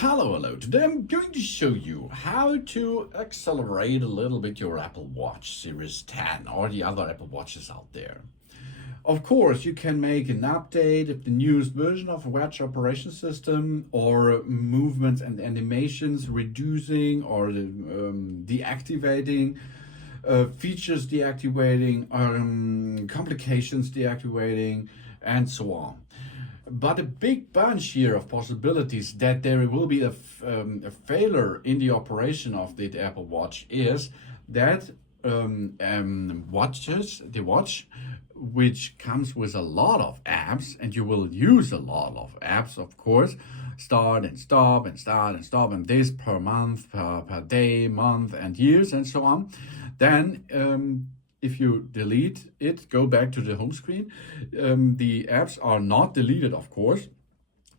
Hello. Today I'm going to show you how to accelerate a little bit your Apple Watch Series 10 or the other Apple Watches out there. Of course, you can make an update of the newest version of a watch operation system or movements and animations reducing or deactivating, features deactivating, complications deactivating, and so on. But a big bunch here of possibilities that there will be a failure in the operation of the Apple Watch is that the watch, which comes with a lot of apps, and you will use a lot of apps, of course, start and stop, and this per month, per day, month, and years, and so on. Then if you delete it, go back to the home screen. The apps are not deleted, of course,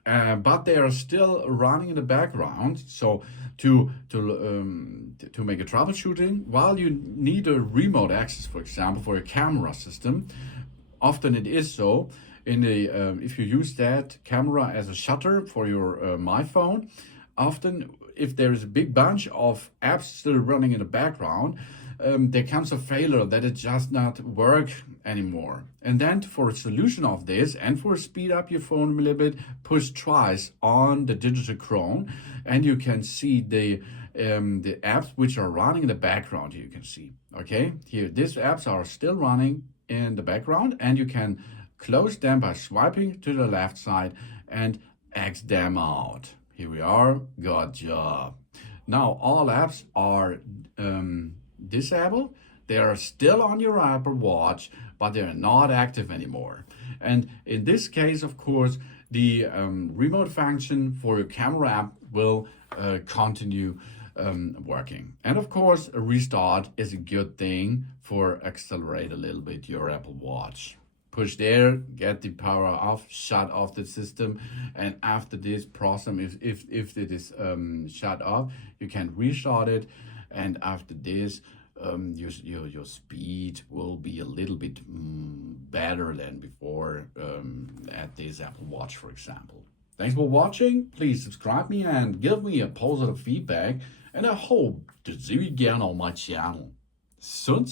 but they are still running in the background. So to make a troubleshooting, while you need a remote access, for example, for a camera system, often it is so. In the if you use that camera as a shutter for your my phone, often if there is a big bunch of apps still running in the background, there comes a failure that it just not work anymore. And then for a solution of this and for speed up your phone a little bit, push twice on the digital Chrome, and you can see the apps which are running in the background. You can see, okay, here these apps are still running in the background, and you can close them by swiping to the left side and X them out. Here we are, good job. Now all apps are disabled. They are still on your Apple Watch, but they're not active anymore. And in this case, of course, the remote function for your camera app will continue working. And of course, a restart is a good thing for accelerate a little bit your Apple Watch. Push there, get the power off, shut off the system, and after this process, if it is shut off, you can restart it, and after this, your speed will be a little bit better than before at this Apple Watch, for example. Thanks for watching. Please subscribe me and give me a positive feedback, and I hope to see you again on my channel. Soon.